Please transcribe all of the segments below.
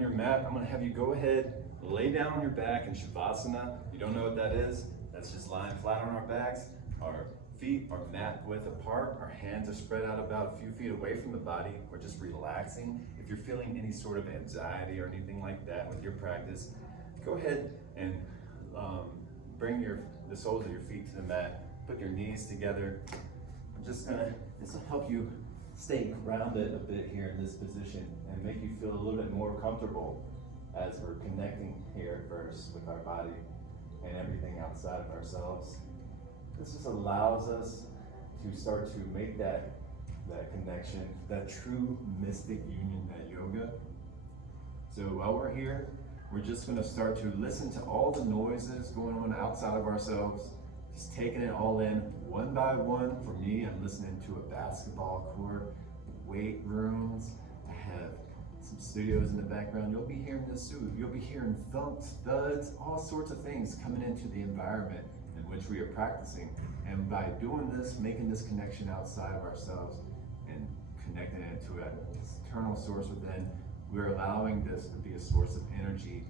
on your mat, I'm gonna have you go ahead, lay down on your back in Shavasana. If you don't know what that is, that's just lying flat on our backs. Our feet are mat width apart. Our hands are spread out about a few feet away from the body. We're just relaxing. If you're feeling any sort of anxiety or anything like that with your practice, go ahead and bring the soles of your feet to the mat. Put your knees together. This will help you stay grounded a bit here in this position and make you feel a little bit more comfortable as we're connecting here first with our body and everything outside of ourselves. This just allows us to start to make that connection, that true mystic union at yoga. So while we're here, we're just going to start to listen to all the noises going on outside of ourselves, just taking it all in one by one. For me, I'm listening to a basketball court, weight rooms. I have some studios in the background. You'll be hearing this too. You'll be hearing thumps, thuds, all sorts of things coming into the environment in which we are practicing. And by doing this, making this connection outside of ourselves and connecting it to an eternal source within, we're allowing this to be a source of energy,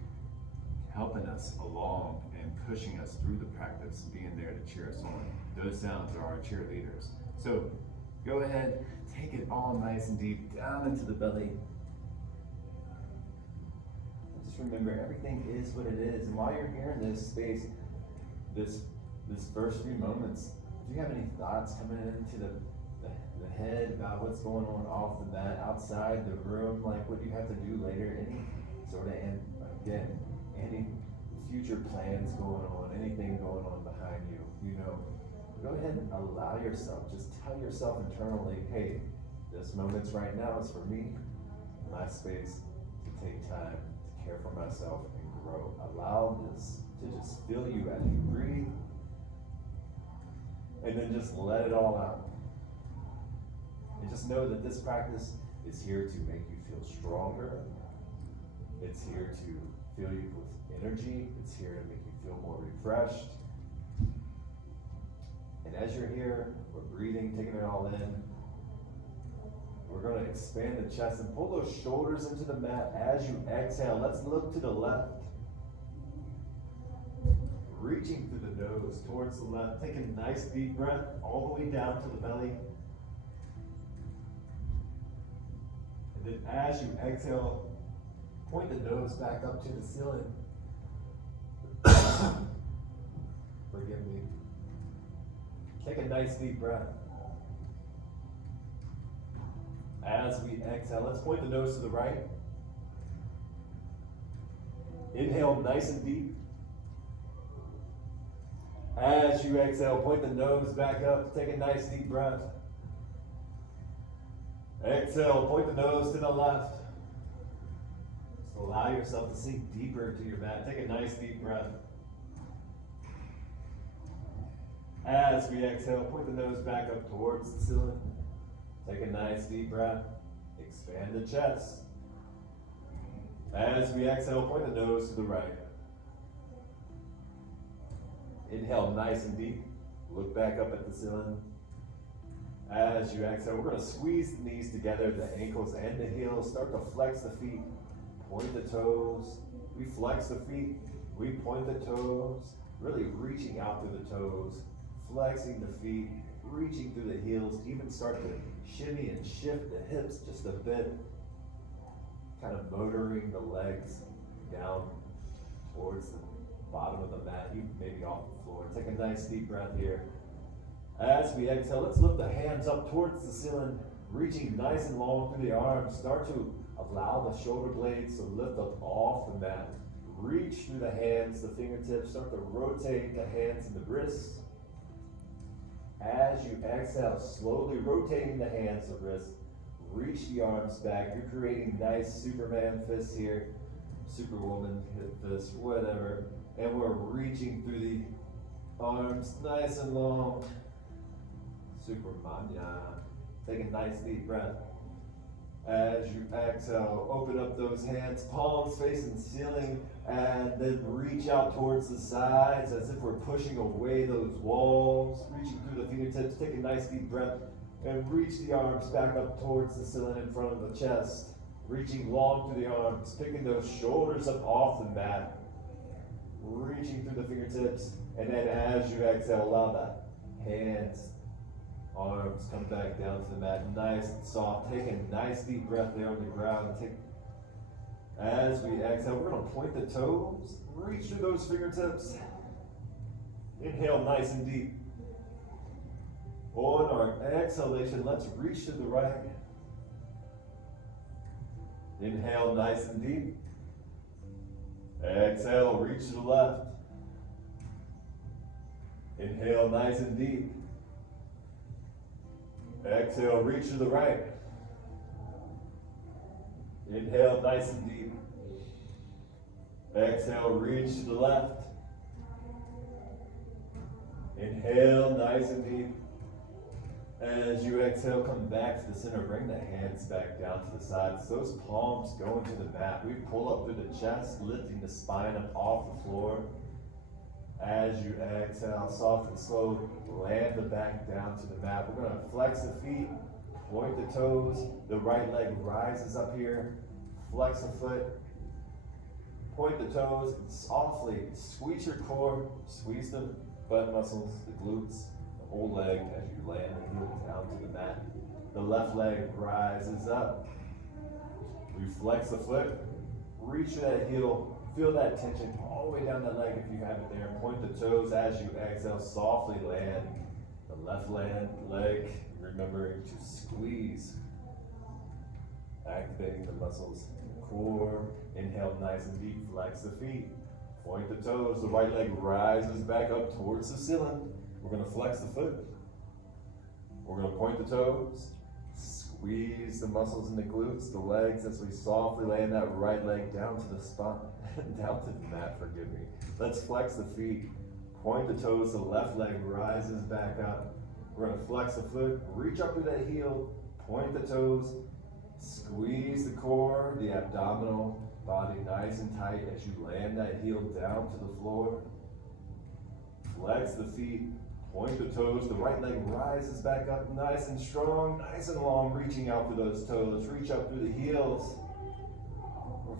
helping us along and pushing us through the practice, being there to cheer us on. Those sounds are our cheerleaders. So go ahead, take it all nice and deep down into the belly. Just remember, everything is what it is. And while you're here in this space, this first few moments, if you have any thoughts coming into the head about what's going on off the mat, outside the room, like what you have to do later, any sort of, and again, any future plans going on, anything going on behind you, go ahead and allow yourself, just tell yourself internally, hey, this moment's right now is for me, my space to take time to care for myself and grow. Allow this to just fill you as you breathe, and then just let it all out. And just know that this practice is here to make you feel stronger. It's here to fill you with energy. It's here to make you feel more refreshed. And as you're here, we're breathing, taking it all in. We're going to expand the chest and pull those shoulders into the mat as you exhale. Let's look to the left. Reaching through the nose towards the left. Take a nice deep breath all the way down to the belly. And then as you exhale, point the nose back up to the ceiling. Forgive me. Take a nice deep breath. As we exhale, let's point the nose to the right. Inhale nice and deep. As you exhale, point the nose back up. Take a nice deep breath. Exhale, point the nose to the left. Just allow yourself to sink deeper into your mat. Take a nice deep breath. As we exhale, point the nose back up towards the ceiling. Take a nice deep breath. Expand the chest. As we exhale, point the nose to the right. Inhale nice and deep. Look back up at the ceiling. As you exhale, we're going to squeeze the knees together, the ankles and the heels. Start to flex the feet. Point the toes. We flex the feet. We point the toes. Really reaching out through the toes. Flexing the feet. Reaching through the heels. Even start to shimmy and shift the hips just a bit. Kind of motoring the legs down towards the bottom of the mat, even maybe off the floor. Take a nice deep breath here. As we exhale, let's lift the hands up towards the ceiling, reaching nice and long through the arms. Start to allow the shoulder blades to lift up off the mat. Reach through the hands, the fingertips. Start to rotate the hands and the wrists. As you exhale, slowly rotating the hands and wrists. Reach the arms back. You're creating nice Superman fists here. Superwoman fist, whatever. And we're reaching through the arms nice and long. Supermanya. Take a nice deep breath. As you exhale, open up those hands, palms facing the ceiling, and then reach out towards the sides as if we're pushing away those walls. Reaching through the fingertips, take a nice deep breath, and reach the arms back up towards the ceiling in front of the chest. Reaching long through the arms, picking those shoulders up off the mat. Reaching through the fingertips. And then as you exhale, allow that hands, arms come back down to the mat. Nice and soft. Take a nice deep breath there on the ground. As we exhale, we're going to point the toes. Reach through those fingertips. Inhale nice and deep. On our exhalation, let's reach to the right. Inhale nice and deep. Exhale, reach to the left. Inhale nice and deep. Exhale, reach to the right. Inhale nice and deep. Exhale, reach to the left. Inhale nice and deep. As you exhale, come back to the center. Bring the hands back down to the sides. Those palms go into the mat. We pull up through the chest, lifting the spine up off the floor. As you exhale, soft and slow, land the back down to the mat. We're going to flex the feet, point the toes. The right leg rises up here. Flex the foot. Point the toes. And softly squeeze your core. Squeeze the butt muscles, the glutes. Whole leg as you land the heel down to the mat. The left leg rises up. We flex the foot, reach to that heel, feel that tension all the way down that leg if you have it there. Point the toes as you exhale, softly land the left leg, remembering to squeeze, activating the muscles in the core. Inhale nice and deep, flex the feet, point the toes, the right leg rises back up towards the ceiling. We're going to flex the foot. We're going to point the toes, squeeze the muscles in the glutes, the legs as we softly land that right leg down to the spine, down to the mat, forgive me. Let's flex the feet, point the toes, the left leg rises back up. We're going to flex the foot, reach up through that heel, point the toes, squeeze the core, the abdominal body nice and tight as you land that heel down to the floor. Flex the feet. Point the toes, the right leg rises back up nice and strong, nice and long, reaching out through those toes. Reach up through the heels.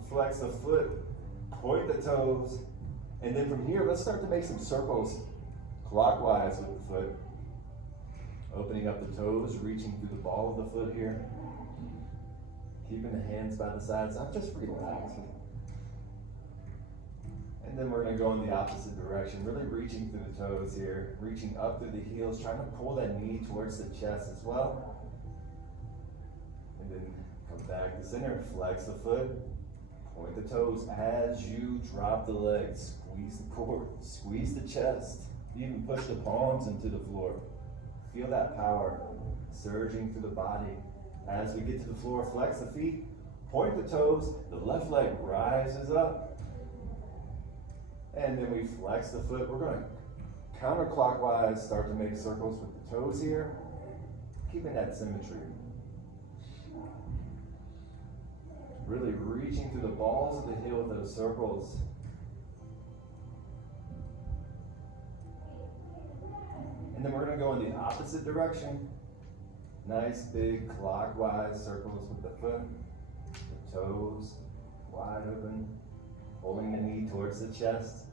Flex the foot, point the toes. And then from here, let's start to make some circles clockwise with the foot. Opening up the toes, reaching through the ball of the foot here. Keeping the hands by the sides. I'm just relaxed. And then we're going to go in the opposite direction, really reaching through the toes here, reaching up through the heels, trying to pull that knee towards the chest as well. And then come back to center, flex the foot, point the toes as you drop the legs, squeeze the core, squeeze the chest, even push the palms into the floor. Feel that power surging through the body. As we get to the floor, flex the feet, point the toes, the left leg rises up. And then we flex the foot. We're going to counterclockwise start to make circles with the toes here, keeping that symmetry. Really reaching through the balls of the heel with those circles. And then we're going to go in the opposite direction. Nice big clockwise circles with the foot, the toes wide open. Pulling the knee towards the chest.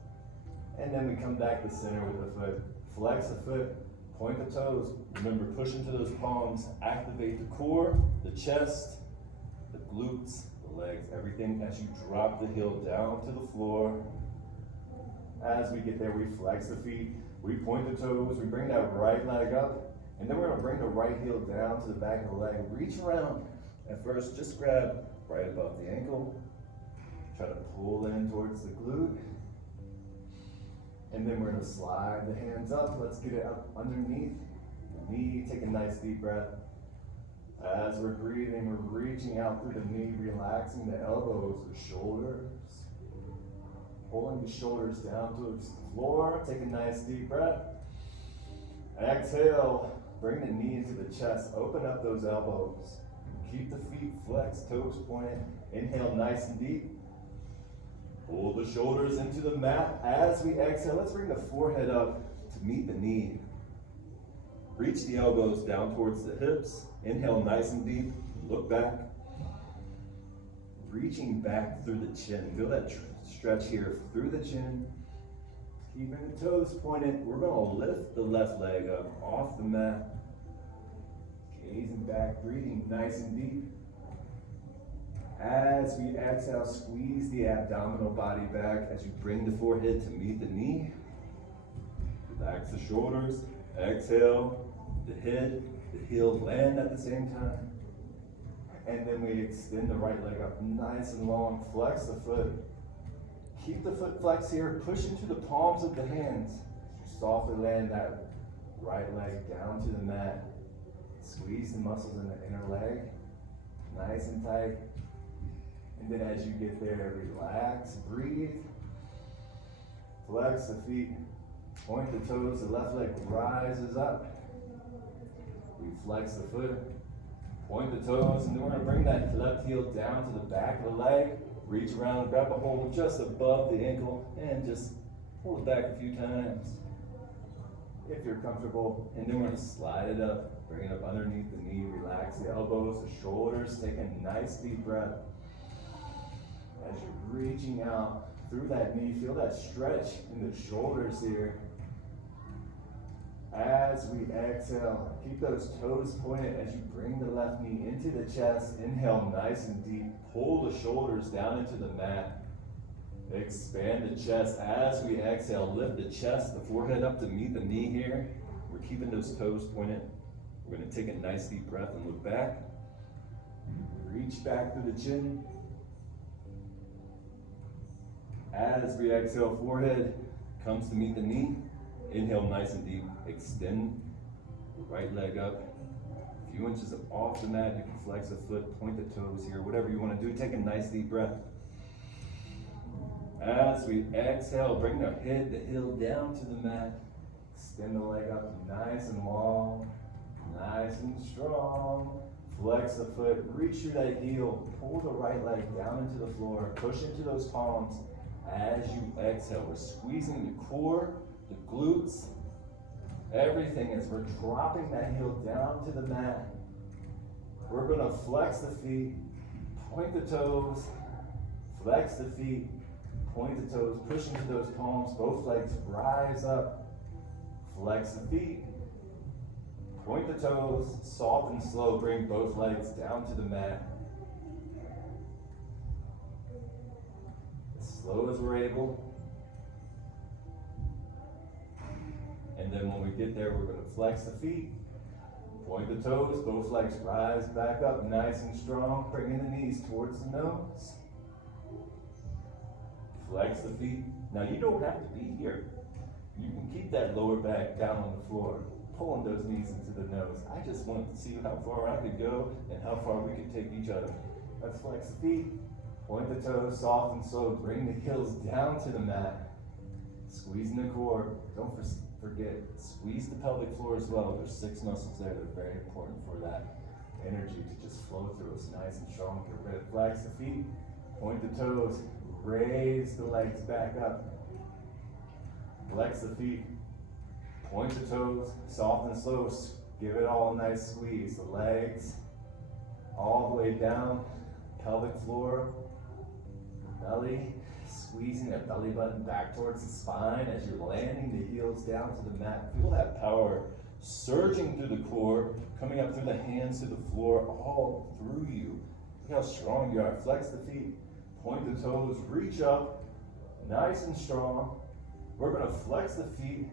And then we come back to center with the foot. Flex the foot, point the toes. Remember, push into those palms. Activate the core, the chest, the glutes, the legs, everything as you drop the heel down to the floor. As we get there, we flex the feet. We point the toes. We bring that right leg up. And then we're going to bring the right heel down to the back of the leg. Reach around. At first, just grab right above the ankle. Try to pull in towards the glute. And then we're going to slide the hands up. Let's get it up underneath the knee. Take a nice deep breath. As we're breathing, we're reaching out through the knee, relaxing the elbows, the shoulders. Pulling the shoulders down towards the floor. Take a nice deep breath. Exhale. Bring the knee into the chest. Open up those elbows. Keep the feet flexed, toes pointed. Inhale nice and deep. Pull the shoulders into the mat. As we exhale, let's bring the forehead up to meet the knee. Reach the elbows down towards the hips. Inhale nice and deep. Look back. reaching back through the chin. Feel that stretch here through the chin. Keeping the toes pointed. We're gonna lift the left leg up off the mat. Gazing back, breathing nice and deep. As we exhale, squeeze the abdominal body back as you bring the forehead to meet the knee. Relax the shoulders. Exhale, the head, the heel land at the same time. And then we extend the right leg up nice and long. Flex the foot. Keep the foot flexed here. Push into the palms of the hands. As you softly land that right leg down to the mat. Squeeze the muscles in the inner leg. Nice and tight. And then as you get there, relax, breathe. Flex the feet. Point the toes. The left leg rises up. We flex the foot. Point the toes, and then we're going to bring that left heel down to the back of the leg. Reach around, grab a hold just above the ankle, and just pull it back a few times if you're comfortable. And then we're going to slide it up, bring it up underneath the knee, relax the elbows, the shoulders, take a nice deep breath. As you're reaching out through that knee, feel that stretch in the shoulders here. As we exhale, keep those toes pointed as you bring the left knee into the chest. Inhale nice and deep. Pull the shoulders down into the mat. Expand the chest. As we exhale, lift the chest, the forehead up to meet the knee here. We're keeping those toes pointed. We're going to take a nice deep breath and look back. Reach back through the chin. As we exhale, forehead comes to meet the knee. Inhale nice and deep. Extend the right leg up. A few inches off the mat. You can flex a foot, point the toes here, whatever you want to do. Take a nice deep breath. As we exhale, bring the head, the heel down to the mat. Extend the leg up nice and long, nice and strong. Flex the foot, reach through that heel. Pull the right leg down into the floor. Push into those palms. As you exhale, we're squeezing the core, the glutes, everything as we're dropping that heel down to the mat. We're going to flex the feet, point the toes, flex the feet, point the toes, push into those palms, both legs rise up, flex the feet, point the toes, soft and slow, bring both legs down to the mat. As slow as we're able. And then when we get there, we're going to flex the feet, point the toes, both legs rise back up nice and strong, bringing the knees towards the nose. Flex the feet. Now you don't have to be here. You can keep that lower back down on the floor, pulling those knees into the nose. I just wanted to see how far I could go and how far we could take each other. Let's flex the feet, point the toes, soft and slow, bring the heels down to the mat. Squeezing the core. Don't forget, squeeze the pelvic floor as well. There's 6 muscles there that are very important for that energy to just flow through us nice and strong. Get rid of flex the feet, point the toes, raise the legs back up. Flex the feet, point the toes, soft and slow. Give it all a nice squeeze. The legs all the way down, pelvic floor, belly. Squeezing that belly button back towards the spine as you're landing the heels down to the mat. Feel that power surging through the core, coming up through the hands to the floor, all through you. Look how strong you are. Flex the feet, point the toes, reach up, nice and strong. We're going to flex the feet,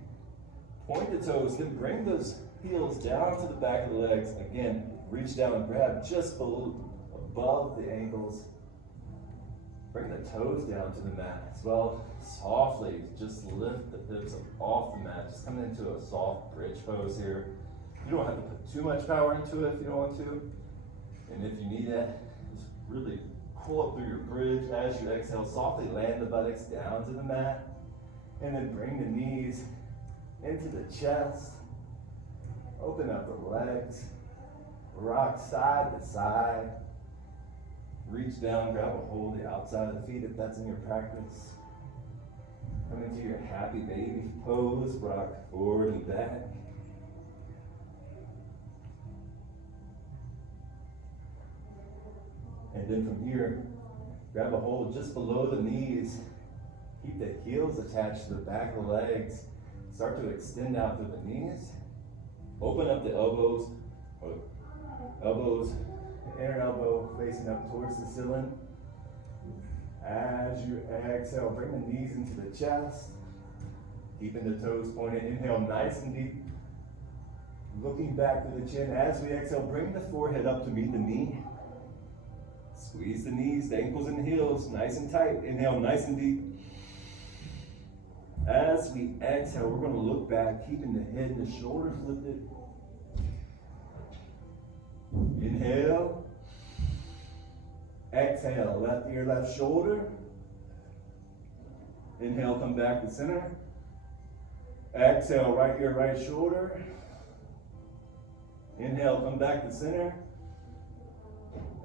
point the toes, then bring those heels down to the back of the legs. Again, reach down and grab just above the ankles. Bring the toes down to the mat as well. Softly, just lift the hips off the mat. Just come into a soft bridge pose here. You don't have to put too much power into it if you don't want to. And if you need that, just really pull up through your bridge as you exhale. Softly land the buttocks down to the mat. And then bring the knees into the chest. Open up the legs. Rock side to side. Reach down, grab a hold of the outside of the feet if that's in your practice. Come into your happy baby pose, rock forward and back. And then from here, Grab a hold just below the knees. Keep the heels attached to the back of the legs. Start to extend out through the knees. Open up the elbows, inner elbow facing up towards the ceiling. As you exhale, bring the knees into the chest. Keeping the toes pointed. Inhale nice and deep. Looking back to the chin. As we exhale, bring the forehead up to meet the knee. Squeeze the knees, the ankles and the heels, nice and tight. Inhale nice and deep. As we exhale, we're going to look back, keeping the head and the shoulders lifted. Inhale. Exhale, left ear, left shoulder. Inhale, come back to center. Exhale, right ear, right shoulder. Inhale, come back to center.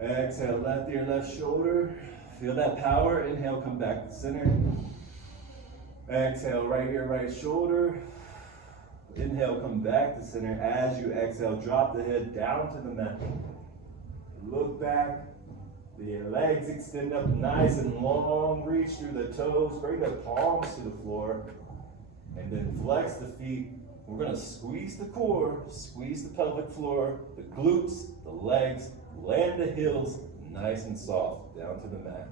Exhale, left ear, left shoulder. Feel that power. Inhale, come back to center. Exhale, right ear, right shoulder. Inhale, come back to center. As you exhale, drop the head down to the mat. Look back. The legs extend up nice and long. Reach through the toes. Bring the palms to the floor. And then flex the feet. We're going to squeeze the core, squeeze the pelvic floor, the glutes, the legs, land the heels nice and soft down to the mat.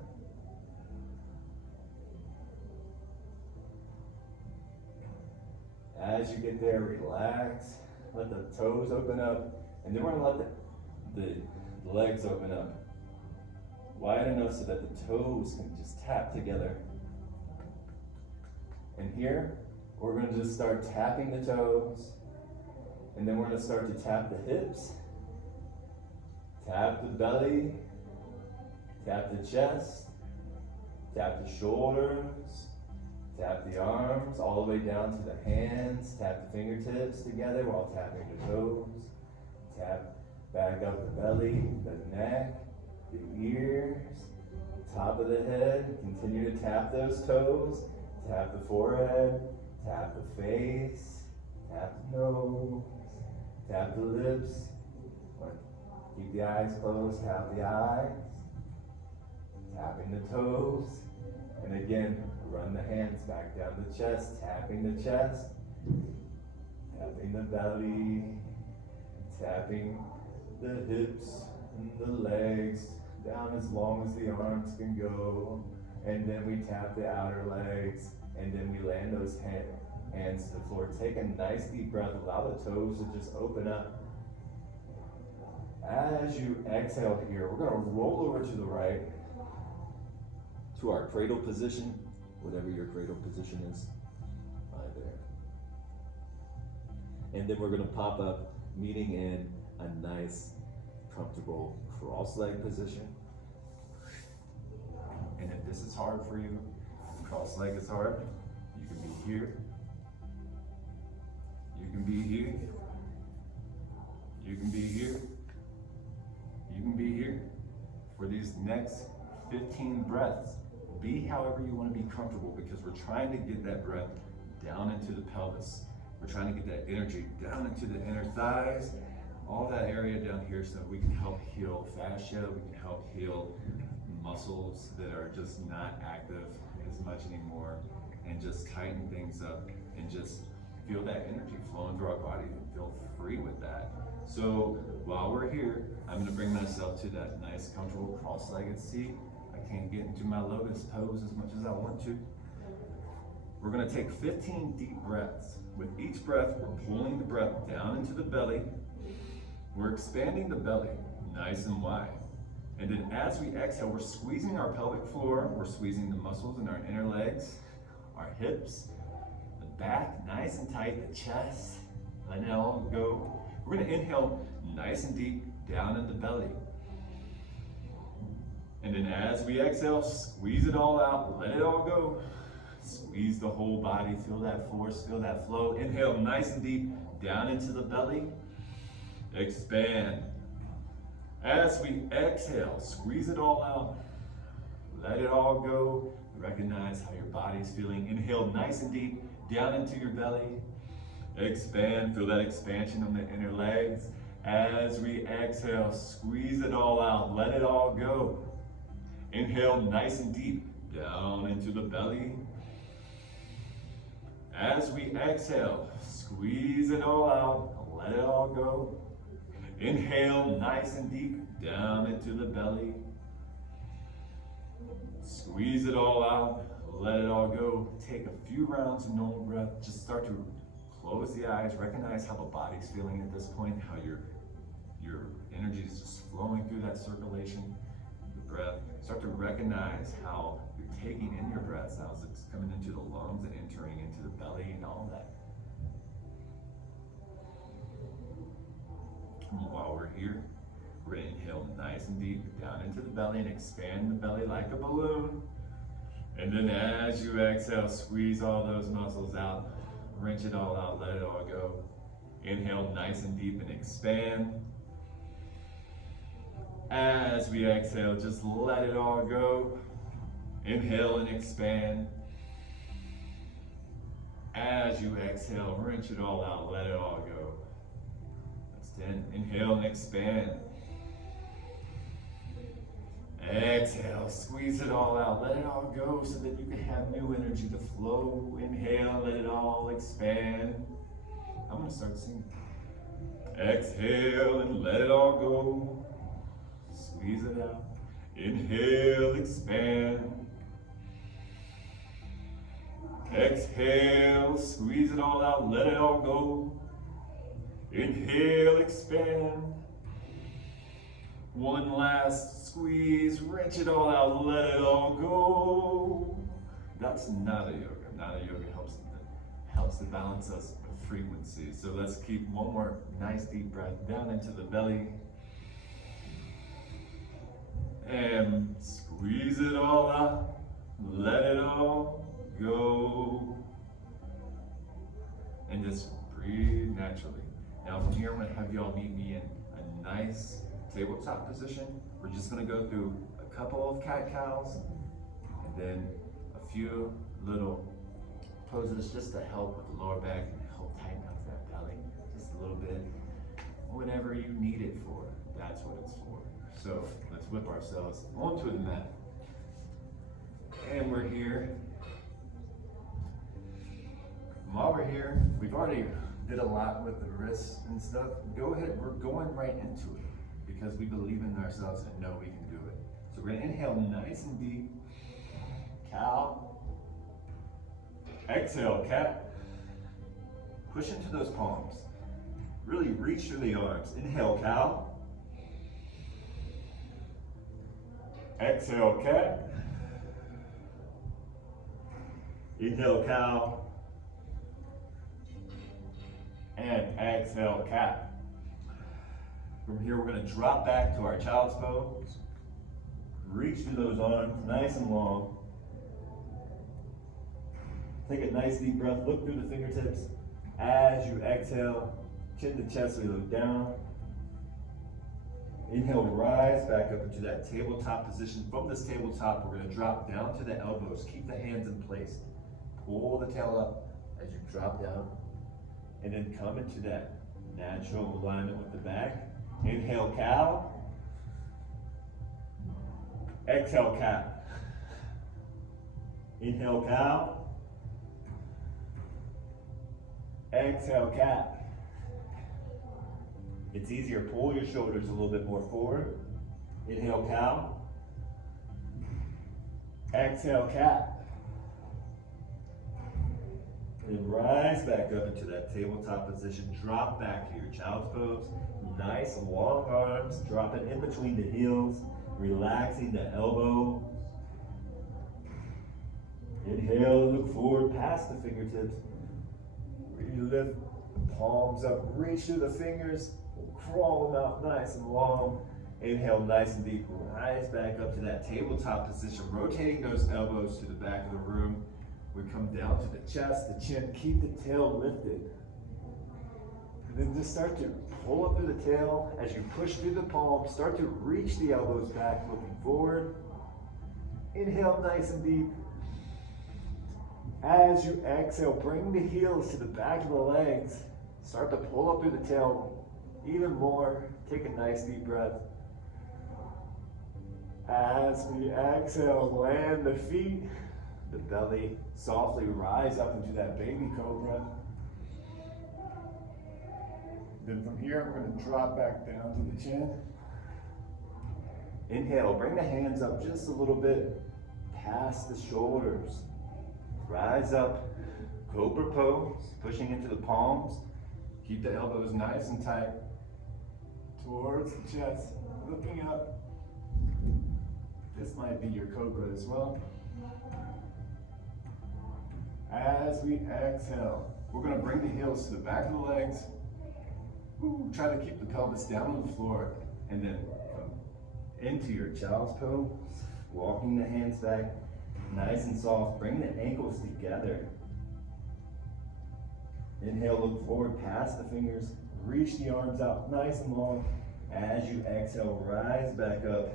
As you get there, relax. Let the toes open up. And then we're going to let the legs open up wide enough so that the toes can just tap together. And here, we're going to just start tapping the toes. And then we're going to start to tap the hips. Tap the belly. Tap the chest. Tap the shoulders. Tap the arms all the way down to the hands. Tap the fingertips together while tapping the toes. Tap back up the belly, the neck, the ears, top of the head. Continue to tap those toes. Tap the forehead. Tap the face. Tap the nose. Tap the lips. Keep the eyes closed. Tap the eyes. Tapping the toes. And again, run the hands back down the chest, tapping the chest, tapping the belly, tapping the hips and the legs, down as long as the arms can go. And then we tap the outer legs, and then we land those hands to the floor. Take a nice deep breath, allow the toes to just open up. As you exhale here, we're gonna roll over to the right, to our cradle position, whatever your cradle position is, right there. And then we're gonna pop up, meeting in a nice, comfortable cross-leg position. And if this is hard for you, cross-leg is hard, you can be here, you can be here, you can be here, you can be here. For these next 15 breaths, be however you want to be comfortable, because we're trying to get that breath down into the pelvis. We're trying to get that energy down into the inner thighs, all that area down here, so we can help heal fascia, we can help heal muscles that are just not active as much anymore, and just tighten things up and just feel that energy flowing through our body and feel free with that. So while we're here, I'm going to bring myself to that nice, comfortable cross-legged seat. I can't get into my lotus pose as much as I want to. We're going to take 15 deep breaths. With each breath, we're pulling the breath down into the belly. We're expanding the belly nice and wide. And then as we exhale, we're squeezing our pelvic floor. We're squeezing the muscles in our inner legs, our hips, the back, nice and tight, the chest. Let it all go. We're going to inhale nice and deep down in the belly. And then as we exhale, squeeze it all out, let it all go. Squeeze the whole body, feel that force, feel that flow. Inhale nice and deep down into the belly. Expand. As we exhale, squeeze it all out. Let it all go. Recognize how your body's feeling. Inhale nice and deep down into your belly. Expand, feel that expansion on the inner legs. As we exhale, squeeze it all out, let it all go. Inhale nice and deep down into the belly. As we exhale, squeeze it all out, let it all go. Inhale nice and deep down into the belly. Squeeze it all out, let it all go. Take a few rounds of normal breath. Just start to close the eyes, recognize how the body's feeling at this point, how your energy is just flowing through that circulation, the breath. Start to recognize how you're taking in your breath, how it's coming into the lungs and entering into the belly and all that. And while we're here, we're going to inhale nice and deep down into the belly and expand the belly like a balloon. And then as you exhale, squeeze all those muscles out, wrench it all out, let it all go. Inhale nice and deep and expand. As we exhale, just let it all go. Inhale and expand. As you exhale, wrench it all out, let it all go. That's 10. Inhale and expand. Exhale, squeeze it all out, let it all go so that you can have new energy to flow. Inhale, let it all expand. I'm going to start singing. Exhale and let it all go. Squeeze it out. Inhale, expand. Exhale, squeeze it all out, let it all go. Inhale, expand. One last squeeze, wrench it all out, let it all go. That's Nada Yoga. Nada Yoga helps to balance us with frequency. So let's keep one more nice deep breath down into the belly. And squeeze it all out, let it all go. And just breathe naturally. Now from here, I'm going to have you all meet me in a nice tabletop position. We're just going to go through a couple of cat-cows and then a few little poses just to help with the lower back and help tighten up that belly just a little bit. Whatever you need it for, that's what it's for. So let's whip ourselves onto the mat. And we're here. And while we're here, we've already did a lot with the wrists and stuff. Go ahead, we're going right into it because we believe in ourselves and know we can do it. So we're gonna inhale nice and deep. Cow. Exhale, cat. Push into those palms. Really reach through the arms. Inhale, cow. Exhale, cat. Inhale, cow. And exhale, cat. From here, we're going to drop back to our child's pose. Reach through those arms, nice and long. Take a nice deep breath, look through the fingertips. As you exhale, chin to chest, so you look down. Inhale, rise back up into that tabletop position. From this tabletop, we're going to drop down to the elbows. Keep the hands in place. Pull the tail up as you drop down. And then come into that natural alignment with the back. Inhale, cow. Exhale, cat. Inhale, cow. Exhale, cat. It's easier, pull your shoulders a little bit more forward. Inhale, cow. Exhale, cat. And rise back up into that tabletop position. Drop back to your child's pose. Nice long arms. Drop it in between the heels. Relaxing the elbow. Inhale, look forward past the fingertips. Lift the palms up. Reach through the fingers. Crawl them out nice and long. Inhale nice and deep. Rise back up to that tabletop position. Rotating those elbows to the back of the room. We come down to the chest, the chin, keep the tail lifted. And then just start to pull up through the tail. As you push through the palms, start to reach the elbows back, looking forward. Inhale nice and deep. As you exhale, bring the heels to the back of the legs. Start to pull up through the tail even more. Take a nice deep breath. As we exhale, land the feet, the belly softly rise up into that baby cobra. Then from here, we're going to drop back down to the chin. Inhale, bring the hands up just a little bit past the shoulders. Rise up, cobra pose, pushing into the palms. Keep the elbows nice and tight towards the chest, looking up. This might be your cobra as well. As we exhale, we're going to bring the heels to the back of the legs. Ooh, try to keep the pelvis down on the floor, and then come into your child's pose, walking the hands back, nice and soft. Bring the ankles together. Inhale, look forward past the fingers, reach the arms out nice and long. As you exhale, rise back up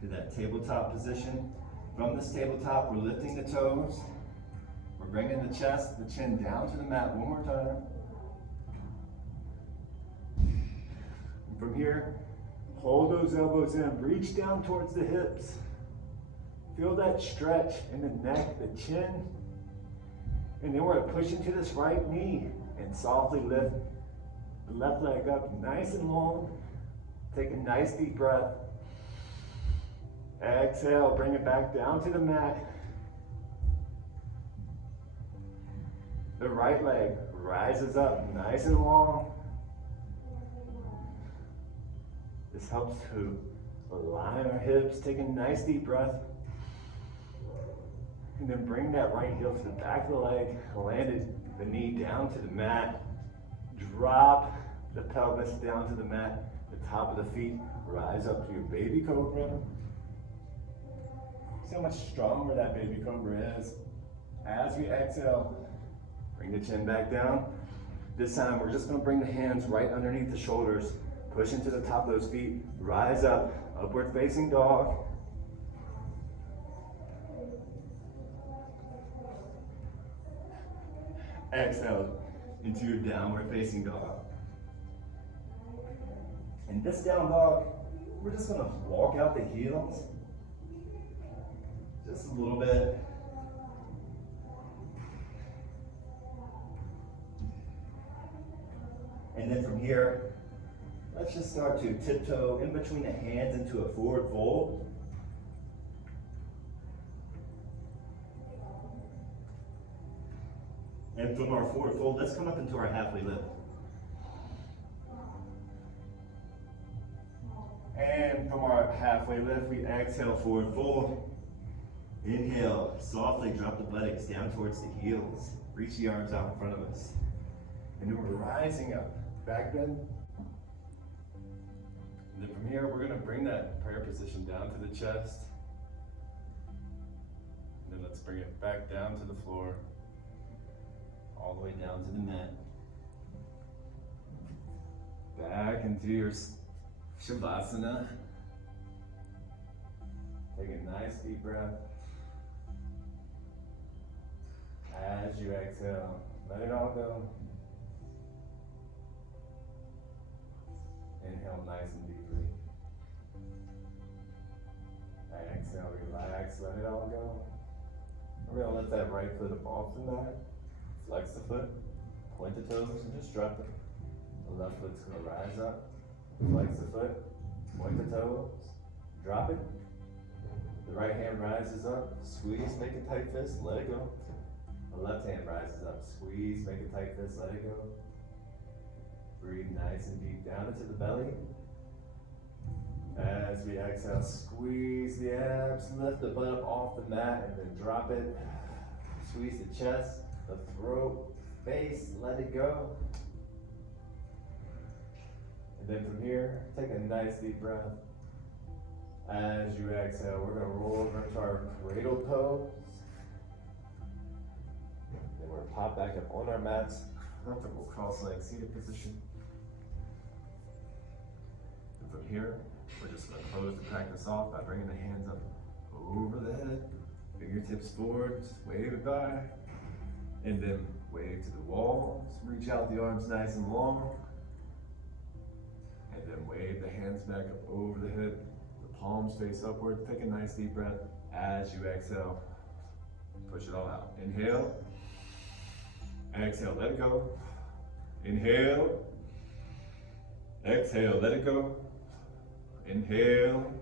to that tabletop position. From this tabletop, we're lifting the toes. We're bringing the chest, the chin down to the mat one more time. And from here, hold those elbows in, reach down towards the hips. Feel that stretch in the neck, the chin. And then we're going to push into this right knee and softly lift the left leg up nice and long. Take a nice deep breath. Exhale, bring it back down to the mat. The right leg rises up nice and long. This helps to align our hips. Take a nice deep breath. And then bring that right heel to the back of the leg. Land the knee down to the mat. Drop the pelvis down to the mat. The top of the feet rise up to your baby cobra. See how much stronger that baby cobra is. As we exhale, bring the chin back down. This time we're just going to bring the hands right underneath the shoulders. Push into the top of those feet. Rise up, upward facing dog. Exhale into your downward facing dog. In this down dog, we're just going to walk out the heels. Just a little bit. And then from here, let's just start to tiptoe in between the hands into a forward fold. And from our forward fold, let's come up into our halfway lift. And from our halfway lift, we exhale, forward fold. Inhale, softly drop the buttocks down towards the heels. Reach the arms out in front of us. And then we're rising up, back bend. And then from here, we're gonna bring that prayer position down to the chest. And then let's bring it back down to the floor, all the way down to the mat. Back into your Shavasana. Take a nice deep breath. As you exhale, let it all go. Inhale nice and deeply. Exhale, relax, let it all go. We're going to let that right foot up off the mat. Flex the foot, point the toes, and just drop it. The left foot's going to rise up. Flex the foot, point the toes, drop it. The right hand rises up, squeeze, make a tight fist, let it go. The left hand rises up, squeeze, make a tight fist, let it go. Breathe nice and deep down into the belly. As we exhale, squeeze the abs, lift the butt up off the mat, and then drop it. Squeeze the chest, the throat, face, let it go. And then from here, take a nice deep breath. As you exhale, we're going to roll over into our cradle pose. Then we're going to pop back up on our mats. Comfortable cross-legged seated position. And from here, we're just going to close the practice off by bringing the hands up over the head, fingertips forward, just wave it by, and then wave to the wall. Just reach out the arms nice and long, and then wave the hands back up over the head, the palms face upward. Take a nice deep breath as you exhale. Push it all out. Inhale. Exhale, let it go. Inhale. Exhale, let it go. Inhale.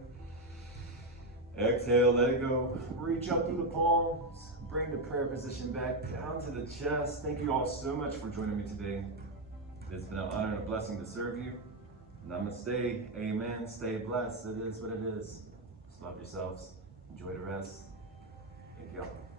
Exhale, let it go. Reach up through the palms. Bring the prayer position back down to the chest. Thank you all so much for joining me today. It's been an honor and a blessing to serve you. Namaste. Amen. Stay blessed. It is what it is. Just love yourselves. Enjoy the rest. Thank you all.